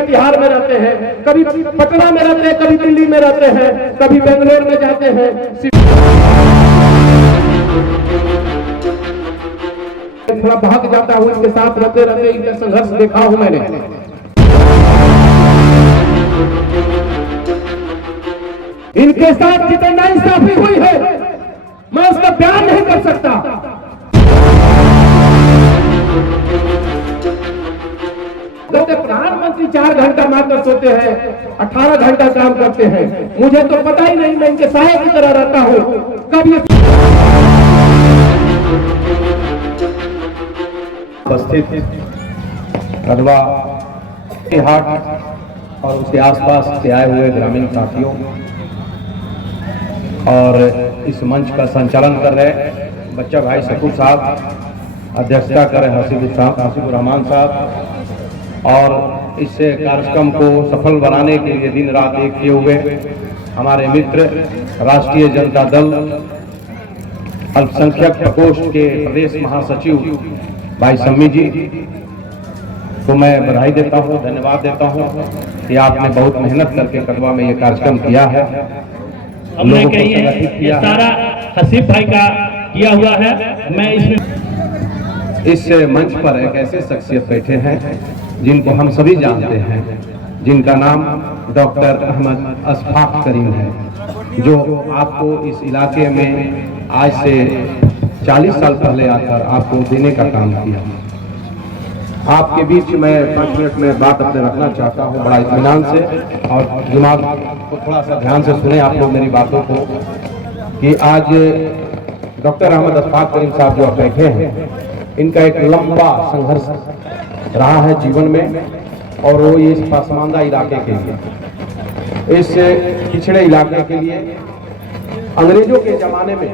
कटिहार में रहते हैं, कभी पटना में रहते हैं, कभी दिल्ली में रहते हैं, कभी बेंगलोर में जाते हैं। थोड़ा भाग जाता हूँ, इनके साथ रहते रहते इनका संघर्ष देखा हूं मैंने। इनके साथ जितनी नाइंसाफी हुई है मैं उसका बयान नहीं कर सकता। प्रधानमंत्री 4 घंटा मात्र सोते हैं, 18 घंटा काम करते हैं। मुझे तो पता ही नहीं, मैं इनके सहायक की तरह रहता हूं। कभी उपस्थित कदवा हाट और उसके आसपास से आए हुए ग्रामीण साथियों और इस मंच का संचालन कर रहे बच्चा भाई शकूर साहब, अध्यक्षता कर रहे हसीबुर रहमान साहब, और इस कार्यक्रम को सफल बनाने के लिए दिन रात एक किए हुए हमारे मित्र राष्ट्रीय जनता दल अल्पसंख्यक प्रकोष्ठ के प्रदेश महासचिव भाई सम्मी जी को मैं बधाई देता हूं, धन्यवाद देता हूं कि आपने बहुत मेहनत करके कदवा में ये कार्यक्रम किया है, लोगों को संगठित किया है। सारा हसीब भाई का किया हुआ है। मैं इसमें इस मंच पर एक ऐसे शख्सियत बैठे हैं जिनको हम सभी जानते हैं, जिनका नाम डॉक्टर अहमद अशफाक करीम है, जो आपको इस इलाके में आज से 40 साल पहले आकर आपको देने का काम किया। आपके बीच मैं 5 मिनट में बात अपने रखना चाहता हूं बड़ा इत्मीनान से, और दिमाग को थोड़ा सा ध्यान से सुने आप लोग मेरी बातों को, कि आज डॉक्टर अहमद अशफाक करीम साहब जो बैठे हैं, इनका एक लंबा संघर्ष रहा है जीवन में, और वो इस पसमानदा इलाके के लिए, इस पिछड़े इलाके के लिए, अंग्रेजों के जमाने में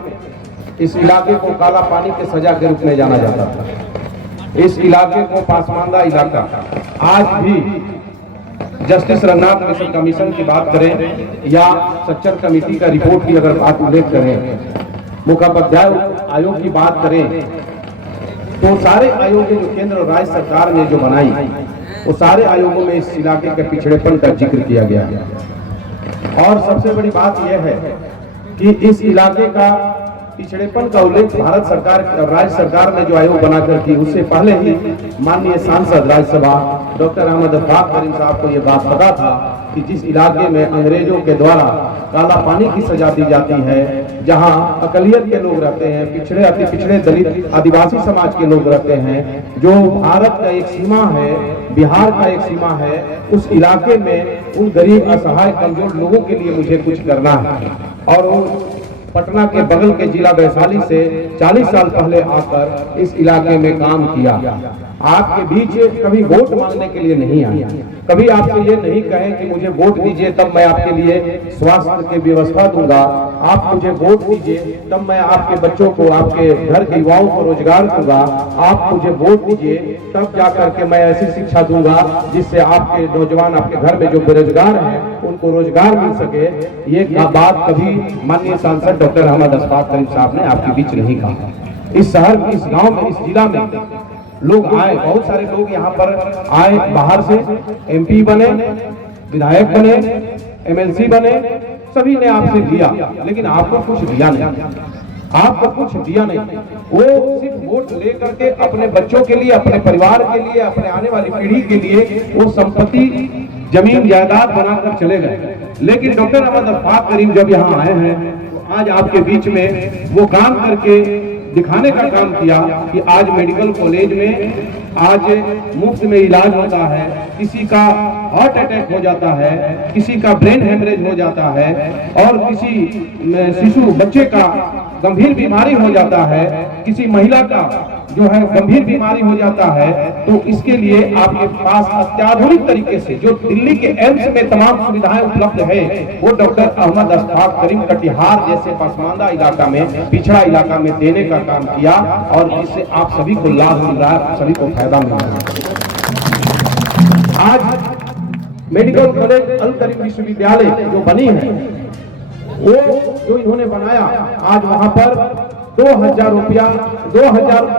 इस इलाके को काला पानी के सजा के रूप में जाना जाता था। इस इलाके को पसमानदा इलाका आज भी जस्टिस रंगनाथ मिशन कमीशन की बात करें या सच्चर कमेटी का रिपोर्ट की अगर बात उल्लेख करें, मुखोपाध्याय आयोग की बात करें, तो सारे आयोग जो केंद्र और राज्य सरकार ने जो बनाई, वो सारे आयोगों में इस इलाके के पिछड़ेपन का जिक्र किया गया। और सबसे बड़ी बात यह है कि इस इलाके का पिछड़ेपन का उल्लेख भारत सरकार और राज्य सरकार ने जो आयोग बनाकर की, उससे पहले ही माननीय सांसद राज्यसभा डॉक्टर अहमद अशफाक करीम साहब को यह बात पता था कि जिस इलाके में अंग्रेजों के द्वारा काला पानी की सजा दी जाती है, जहां अकलियत के लोग रहते हैं, पिछड़े अति पिछड़े दलित आदिवासी समाज के लोग रहते हैं, जो भारत का एक सीमा है, बिहार का एक सीमा है, उस इलाके में उन गरीब असहाय कमजोर लोगों के लिए मुझे कुछ करना है। और पटना के बगल के जिला वैशाली से 40 साल पहले आकर इस इलाके में काम किया। आपके बीच कभी वोट मांगने के लिए नहीं आया, कभी आपसे ये नहीं कहें कि मुझे वोट दीजिए तब मैं आपके लिए स्वास्थ्य की व्यवस्था दूंगा, आप मुझे वोट दीजिए तब मैं आपके बच्चों को, आपके घर के युवाओं को रोजगार दूंगा, आप मुझे वोट दीजिए तब जा करके मैं ऐसी शिक्षा दूंगा जिससे आपके नौजवान, आपके घर में जो बेरोजगार हैं उनको रोजगार मिल सके। ये बात कभी माननीय सांसद डॉक्टर अहमद अशफाक करीम साहब ने आपके बीच नहीं कहा। इस शहर, इस गांव में, इस जिला में लोग आए, बहुत सारे लोग यहाँ पर आए, बाहर से एमपी बने, विधायक बने, एमएलसी बने, सभी ने आपसे लिया, लेकिन आपको कुछ दिया नहीं, आपको कुछ दिया नहीं। वो सिर्फ वोट लेकर के अपने बच्चों के लिए, अपने परिवार के लिए, अपने आने वाली पीढ़ी के लिए वो संपत्ति, जमीन जायदाद बनाकर चले गए। लेकिन डॉक्टर अहमद अशफाक करीम जब यहाँ आए हैं, तो आज आपके बीच में वो काम करके दिखाने का काम किया कि आज मेडिकल कॉलेज में आज मुफ्त में इलाज होता है, किसी का हार्ट अटैक हो जाता है, किसी का ब्रेन हेमरेज हो जाता है, और किसी शिशु बच्चे का गंभीर बीमारी हो जाता है, किसी महिला का जो है गंभीर बीमारी हो जाता है, तो इसके लिए आपके पास अत्याधुनिक तरीके से जो दिल्ली के एम्स में तमाम सुविधाएं उपलब्ध है, वो डॉक्टर अहमद अशफाक करीम कटिहार जैसे पसमानदा इलाका में, पिछड़ा इलाका में देने का काम किया, और इससे आप सभी को लाभ मिल रहा है, सभी को फायदा मिल रहा है। आज मेडिकल कॉलेज अल करीम विश्वविद्यालय जो बनी है, वो जो इन्होंने बनाया, आज वहां पर 2000 रुपया, 2000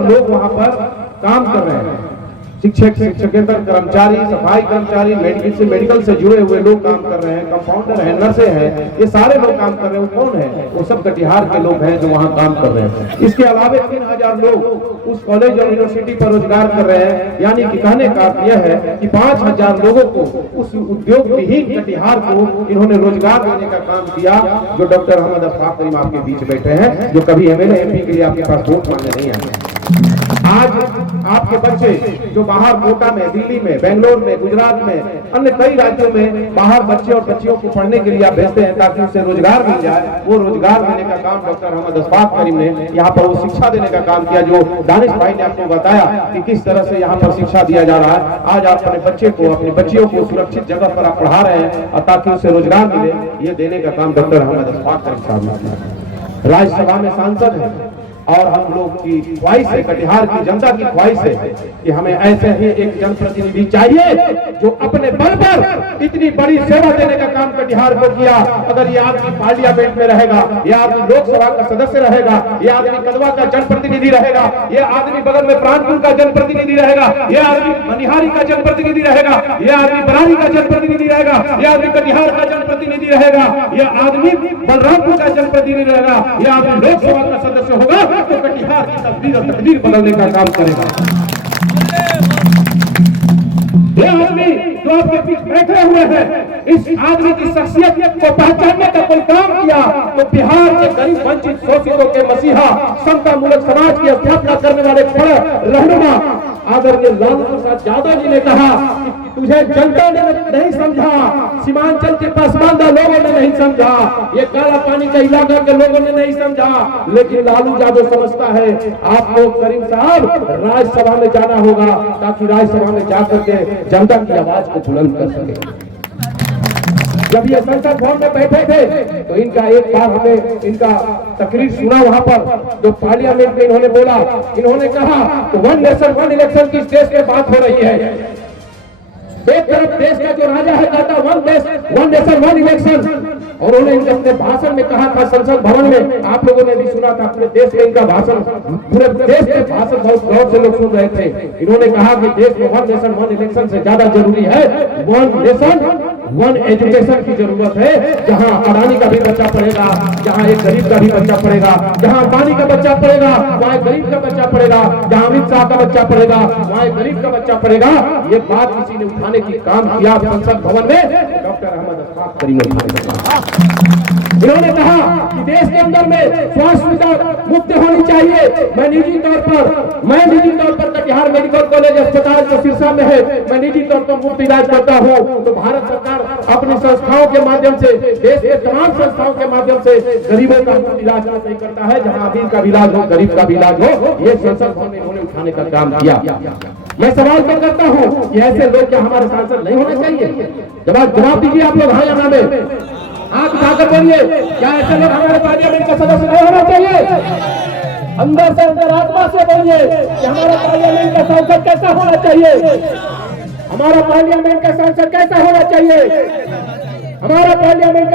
लोग वहां पर काम कर रहे हैं। शिक्षक, शिक्षकेतर कर्मचारी, सफाई कर्मचारी, मेडिकल से जुड़े हुए लोग काम कर रहे हैं, कंपाउंडर हैं, नर्से हैं, ये सारे लोग काम कर रहे हैं। वो कौन है? वो सब कटिहार के लोग हैं जो वहाँ काम कर रहे हैं। इसके अलावा 3000 लोग उस कॉलेज और यूनिवर्सिटी पर रोजगार कर रहे हैं। यानी कि कहने का अर्थ यह है कि 5000 लोगों को उस उद्योग विहीन कटिहार को इन्होंने रोजगार देने का काम किया। जो डॉक्टर अहमद अशफाक करीम आपके बीच बैठे हैं, जो कभी एमएलए एमपी के लिए आपके पास वोट मांगने नहीं आए। आज आपके बच्चे जो बाहर कोटा में, दिल्ली में, बेंगलोर में, गुजरात में, अन्य कई राज्यों में बाहर बच्चे और बच्चियों को पढ़ने के लिए आप भेजते हैं ताकि उसे रोजगार मिल जाए। वो रोजगार देने का काम डॉक्टर अहमद अशफाक करीम ने यहाँ पर वो शिक्षा देने का काम किया, जो दानिश भाई ने आपको बताया कि किस तरह से यहाँ पर शिक्षा दिया जा रहा है। आज आप अपने बच्चे को, अपनी बच्चियों को सुरक्षित जगह पर आप पढ़ा रहे हैं और ताकि उसे रोजगार मिले, ये देने का काम डॉक्टर अहमद अशफाक करीम साहब ने किया। राज्यसभा में सांसद है और हम लोग की ख्वाहिश है, कटिहार की जनता की ख्वाहिश है कि हमें ऐसे ही एक जनप्रतिनिधि चाहिए जो अपने बल पर इतनी बड़ी सेवा देने का काम कटिहार को किया। अगर ये आदमी पार्लियामेंट में रहेगा, ये आदमी लोकसभा का सदस्य रहेगा, ये आदमी कदवा का जनप्रतिनिधि रहेगा, ये आदमी बगल में प्राणपुर का जनप्रतिनिधि रहेगा, ये आदमी मनिहारी का जनप्रतिनिधि रहेगा, ये आदमी बरारी का जनप्रतिनिधि रहेगा, ये आदमी कटिहार का जनप्रतिनिधि रहेगा, ये आदमी बलरामपुर का जनप्रतिनिधि रहेगा, ये आदमी लोकसभा का सदस्य होगा तो कटिहार की तस्वीर और तकदीर बदलने का काम करेगा। ये आदमी जो आपके बीच बैठे हुए हैं, इस आदमी की शख्सियत को पहचानने का कोई काम किया तो बिहार के गरीब वंचित शोषितों के मसीहा, समता मूलक समाज की स्थापना करने वाले बड़े रहनुमा आदरणीय लालू प्रसाद यादव जी ने कहा तुझे जनता ने नहीं समझा, सीमांचल के पसमानदा लोगों ने नहीं समझा, ये काला पानी का इलाका के लोगों ने नहीं समझा, लेकिन लालू यादव समझता है। आपको करीम साहब राज्यसभा में जाना होगा ताकि राज्यसभा में जाकर के जनता की आवाज को बुलंद कर सके। जब ये संसद भवन में बैठे थे तो इनका एक बार हमें इनका तकरीर सुना, वहां पर जो पार्लियामेंट में इन्होंने बोला, इन्होंने कहा तो 1 नेशन 1 इलेक्शन की स्टेज पे बात हो रही है। एक तरफ देश का जो राजा है कहता 1 नेशन 1 इलेक्शन, और उन्होंने अपने भाषण में कहा था संसद भवन में, आप लोगों ने भी सुना था, अपने देश में इनका भाषण, पूरे देश के भाषण बहुत गौर से लोग सुन रहे थे। इन्होंने कहा कि देश में 1 नेशन 1 इलेक्शन से ज्यादा जरूरी है 1 नेशन 1 एजुकेशन की जरूरत है, जहां अडानी का भी बच्चा पढ़ेगा, जहां एक गरीब का भी बच्चा पढ़ेगा, जहां अंबानी का बच्चा पढ़ेगा वहां एक गरीब का बच्चा पढ़ेगा, जहां अमित शाह का बच्चा पढ़ेगा वहां एक गरीब का बच्चा पढ़ेगा। ये बात किसी ने उठाने की काम किया संसद भवन में, डॉक्टर अहमद अशफाक करीम ने इन्होंने कहा कि देश के अंदर में स्वास्थ्य सुविधा मुफ्त होनी चाहिए। मैं निजी तौर पर कटिहार मेडिकल कॉलेज अस्पताल जो सिरसा में है, मैं निजी तौर पर मुफ्त इलाज करता हूँ। तो भारत सरकार अपनी संस्थाओं के माध्यम से, देश के तमाम संस्थाओं के माध्यम से गरीबों का मुफ्त इलाज नहीं करता है, जहाँ अमीर का भी इलाज हो, गरीब का भी इलाज हो। ये संसद भवन में इन्होंने उठाने का काम किया। मैं सवाल तो करता हूँ कि ऐसे लोग क्या हमारे सांसद नहीं होने चाहिए? जवाब दीजिए आप लोग, हाँ या ना में हाथ उठाकर बोलिए, क्या ऐसे लोग हमारे पार्लियामेंट का सदस्य नहीं होना चाहिए? अंदर से अंतरात्मा से बोलिए कि हमारा पार्लियामेंट का सांसद कैसा होना चाहिए? हमारा पार्लियामेंट का सांसद कैसा होना चाहिए? हमारा पार्लियामेंट